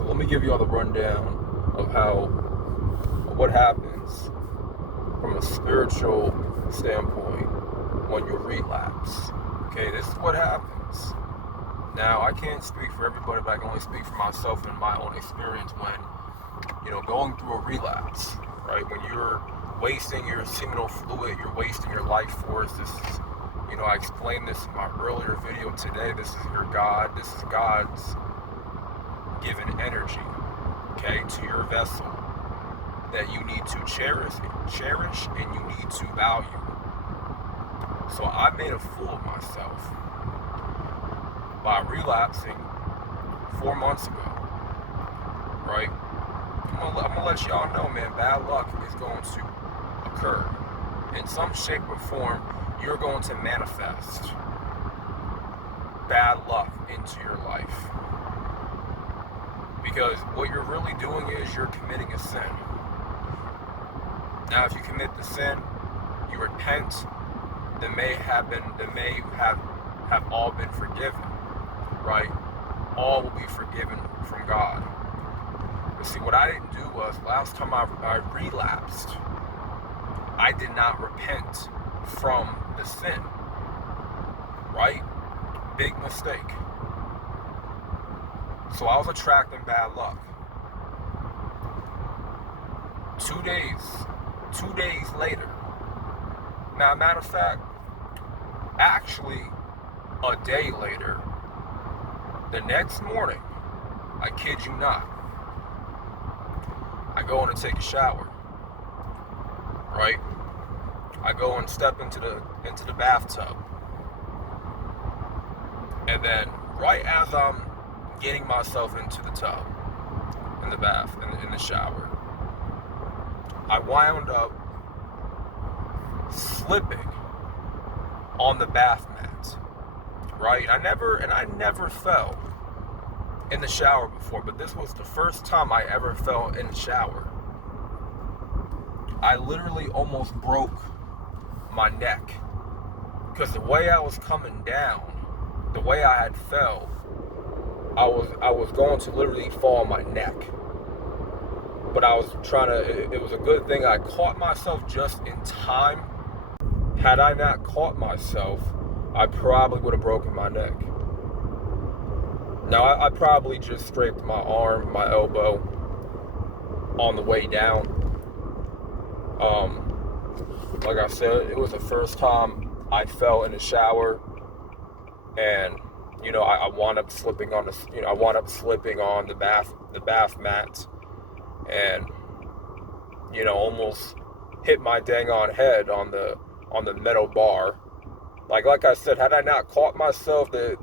So let me give you all the rundown of what happens from a spiritual standpoint when you relapse. Okay, this is what happens. Now, I can't speak for everybody, but I can only speak for myself and my own experience when, going through a relapse, right? When you're wasting your seminal fluid, you're wasting your life force. This is, I explained this in my earlier video today. This is your God. This is God's given energy, okay, to your vessel that you need to cherish, and you need to value. So I made a fool of myself by relapsing 4 months ago, right? I'm gonna let y'all know, man, bad luck is going to occur. In some shape or form, you're going to manifest bad luck into your life. Because what you're really doing is you're committing a sin. Now, if you commit the sin, you repent, then may have all been forgiven, right? All will be forgiven from God. But see, what I didn't do was, last time I relapsed, I did not repent from the sin, right? Big mistake. So I was attracting bad luck. 2 days later. Now, matter of fact, actually, a day later, the next morning, I kid you not, I go in to take a shower, right? I go and step into the bathtub, and then right as I'm getting myself into the tub, in the bath, in the shower, I wound up slipping on the bath mat, right? I never fell in the shower before, but this was the first time I ever fell in the shower. I literally almost broke my neck, because the way I was coming down, the way I had fell, I was going to literally fall on my neck. But I was it was a good thing I caught myself just in time. Had I not caught myself, I probably would have broken my neck. Now, I probably just scraped my arm, my elbow on the way down. Like I said, it was the first time I fell in the shower, and I wound up slipping on the bath mat, and almost hit my dang on head on the metal bar. Like I said, had I not caught myself, the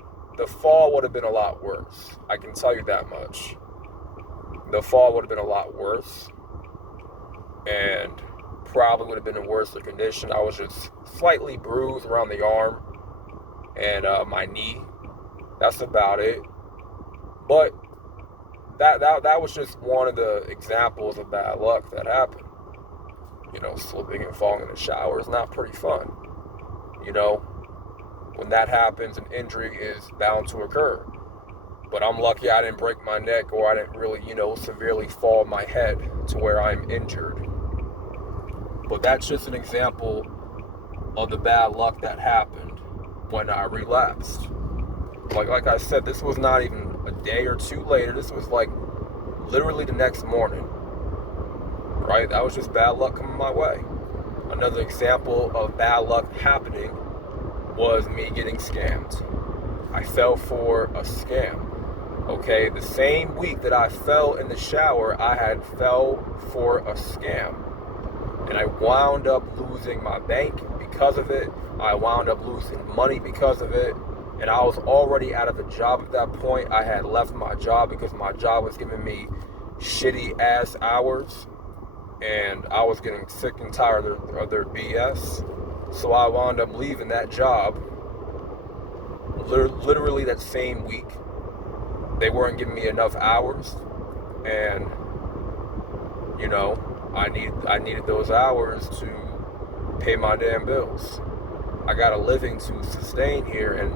fall would have been a lot worse. I can tell you that much. The fall would have been a lot worse, and probably would have been in worse condition. I was just slightly bruised around the arm and my knee. That's about it. But that was just one of the examples of bad luck that happened. Slipping and falling in the shower is not pretty fun. When that happens, an injury is bound to occur. But I'm lucky I didn't break my neck, or I didn't really, severely fall my head to where I'm injured. But that's just an example of the bad luck that happened when I relapsed. Like I said, this was not even a day or two later. This was like literally the next morning, right? That was just bad luck coming my way. Another example of bad luck happening was me getting scammed. I fell for a scam. Okay, the same week that I fell in the shower, I had fell for a scam. And I wound up losing my bank because of it. I wound up losing money because of it. And I was already out of a job at that point. I had left my job because my job was giving me shitty ass hours. And I was getting sick and tired of their BS. So I wound up leaving that job literally that same week. They weren't giving me enough hours. And, I needed those hours to pay my damn bills. I got a living to sustain here, and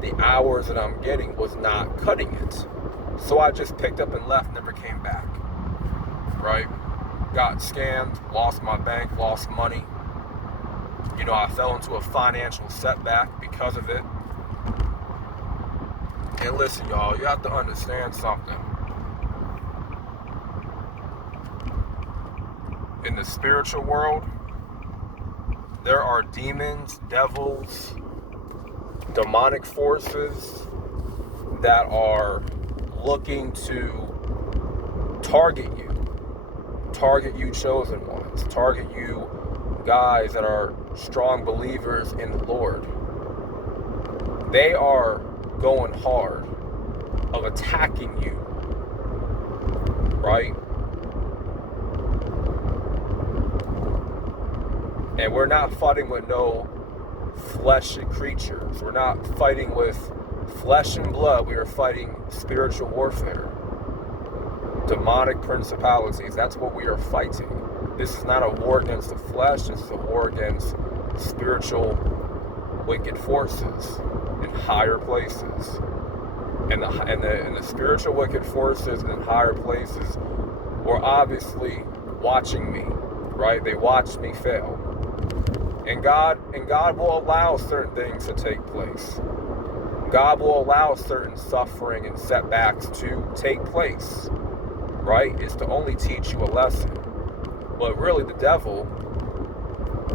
the hours that I'm getting was not cutting it. So I just picked up and left, never came back, right? Got scammed, lost my bank, lost money. You know, I fell into a financial setback because of it. And listen, y'all, you have to understand something. In the spiritual world, there are demons, devils, demonic forces that are looking to target you chosen ones, target you guys that are strong believers in the Lord. They are going hard of attacking you, right? And we're not fighting with no fleshy creatures. We're not fighting with flesh and blood. We are fighting spiritual warfare. Demonic principalities. That's what we are fighting. This is not a war against the flesh. This is a war against spiritual wicked forces in higher places. And the spiritual wicked forces in higher places were obviously watching me, right? They watched me fail. And God will allow certain things to take place. God will allow certain suffering and setbacks to take place, right? It's to only teach you a lesson. But really the devil,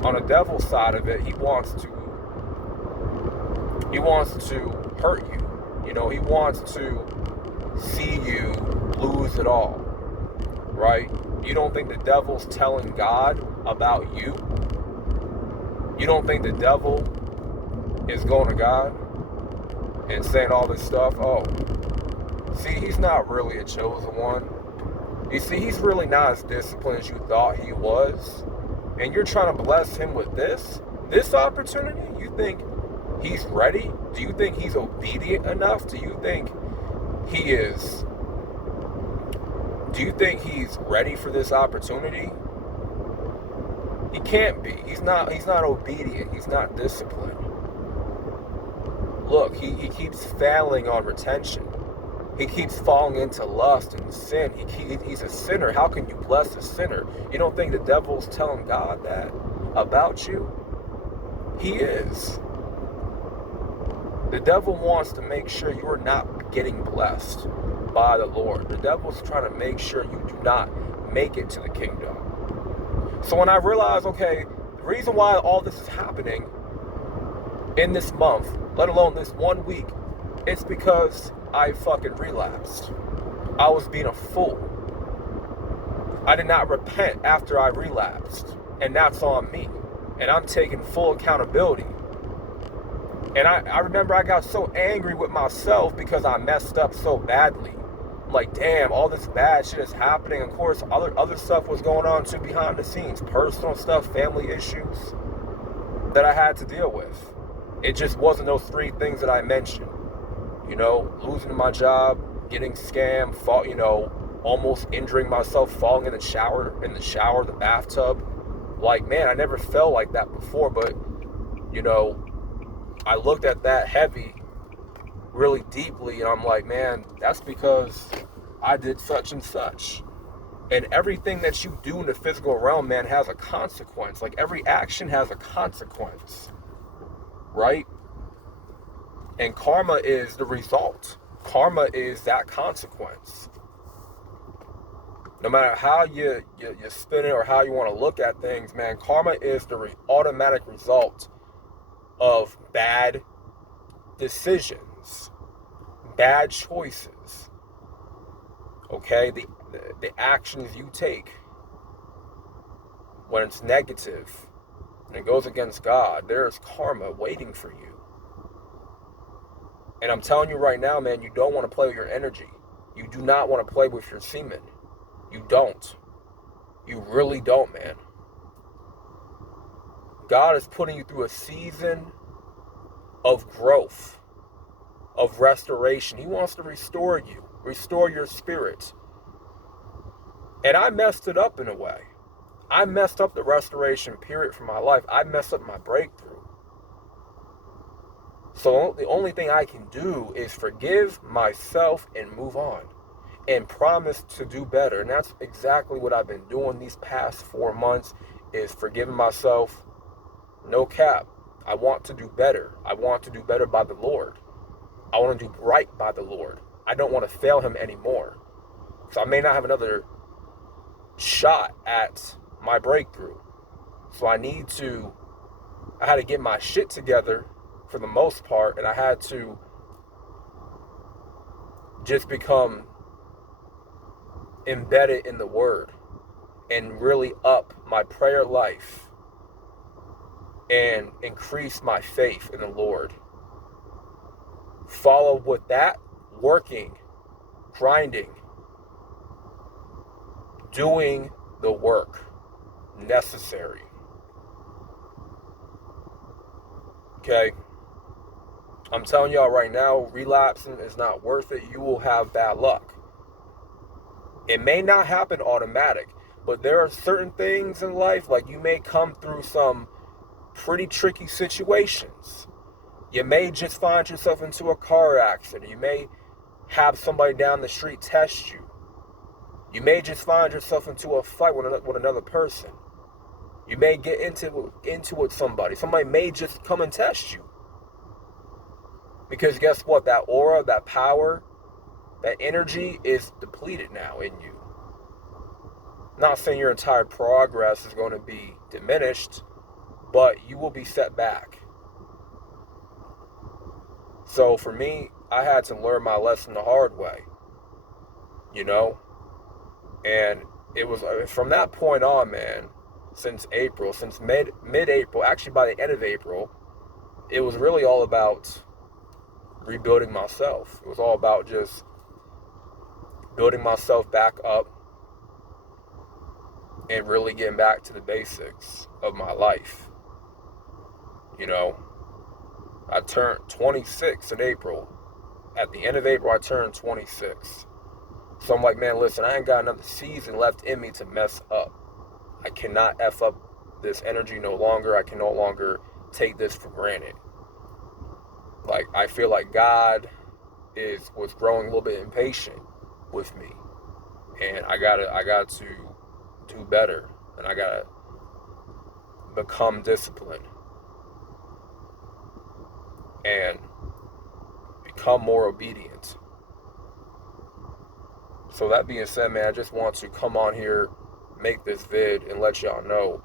on the devil's side of it, he wants to hurt you. You know, he wants to see you lose it all, right? You don't think the devil's telling God about you? You don't think the devil is going to God and saying all this stuff? Oh, see, he's not really a chosen one. You see, he's really not as disciplined as you thought he was. And you're trying to bless him with this opportunity? You think he's ready? Do you think he's obedient enough? Do you think he's ready for this opportunity? He can't be. He's not obedient. He's not disciplined. Look, he keeps failing on retention. He keeps falling into lust and sin. He's a sinner. How can you bless a sinner? You don't think the devil's telling God that about you? He is. The devil wants to make sure you're not getting blessed by the Lord. The devil's trying to make sure you do not make it to the kingdom. So when I realized, okay, the reason why all this is happening in this month, let alone this 1 week, it's because I fucking relapsed. I was being a fool. I did not repent after I relapsed. And that's on me. And I'm taking full accountability. And I remember I got so angry with myself because I messed up so badly. I'm like, damn, all this bad shit is happening. Of course, other stuff was going on too behind the scenes. Personal stuff, family issues that I had to deal with. It just wasn't those three things that I mentioned. You know, losing my job, getting scammed, almost injuring myself, falling in the shower, the bathtub. Like, man, I never felt like that before, but, you know, I looked at that heavy, really deeply, and I'm like, man, that's because I did such and such. And everything that you do in the physical realm, man, has a consequence. Like, every action has a consequence, right? And karma is the result. Karma is that consequence. No matter how you spin it or how you want to look at things, man, karma is the automatic result of bad decisions, bad choices. Okay, the actions you take when it's negative and it goes against God, there is karma waiting for you. And I'm telling you right now, man, you don't want to play with your energy. You do not want to play with your semen. You don't. You really don't, man. God is putting you through a season of growth, of restoration. He wants to restore you, restore your spirit. And I messed it up in a way. I messed up the restoration period for my life. I messed up my breakthrough. So the only thing I can do is forgive myself and move on. and promise to do better. And that's exactly what I've been doing these past 4 months, is forgiving myself. No cap. I want to do better. I want to do better by the Lord. I want to do right by the Lord. I don't want to fail him anymore. So I may not have another shot at my breakthrough. So I had to get my shit together for the most part, and I had to just become embedded in the word and really up my prayer life and increase my faith in the Lord. Follow with that, working, grinding, doing the work necessary. Okay? I'm telling y'all right now, relapsing is not worth it. You will have bad luck. It may not happen automatic, but there are certain things in life, like you may come through some pretty tricky situations. You may just find yourself into a car accident. You may have somebody down the street test you. You may just find yourself into a fight with another person. You may get into it with somebody. Somebody may just come and test you. Because guess what? That aura, that power, that energy is depleted now in you. Not saying your entire progress is going to be diminished, but you will be set back. So for me, I had to learn my lesson the hard way. You know? And it was from that point on, man, since mid-April, actually by the end of April, it was really all about rebuilding myself. It was all about just building myself back up and really getting back to the basics of my life. You know, I turned 26 in April. At the end of April, I turned 26. So I'm like, man, listen, I ain't got another season left in me to mess up. I cannot F up this energy no longer. I can no longer take this for granted. Like, I feel like God was growing a little bit impatient with me. And I got to do better. And I got to become disciplined. And become more obedient. So that being said, man, I just want to come on here, make this vid, and let y'all know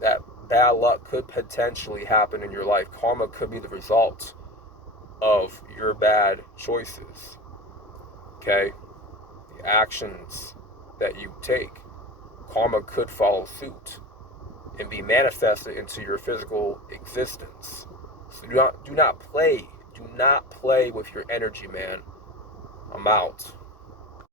that bad luck could potentially happen in your life. Karma could be the result of your bad choices. Okay? The actions that you take. Karma could follow suit and be manifested into your physical existence. So do not play. Do not play with your energy, man. I'm out.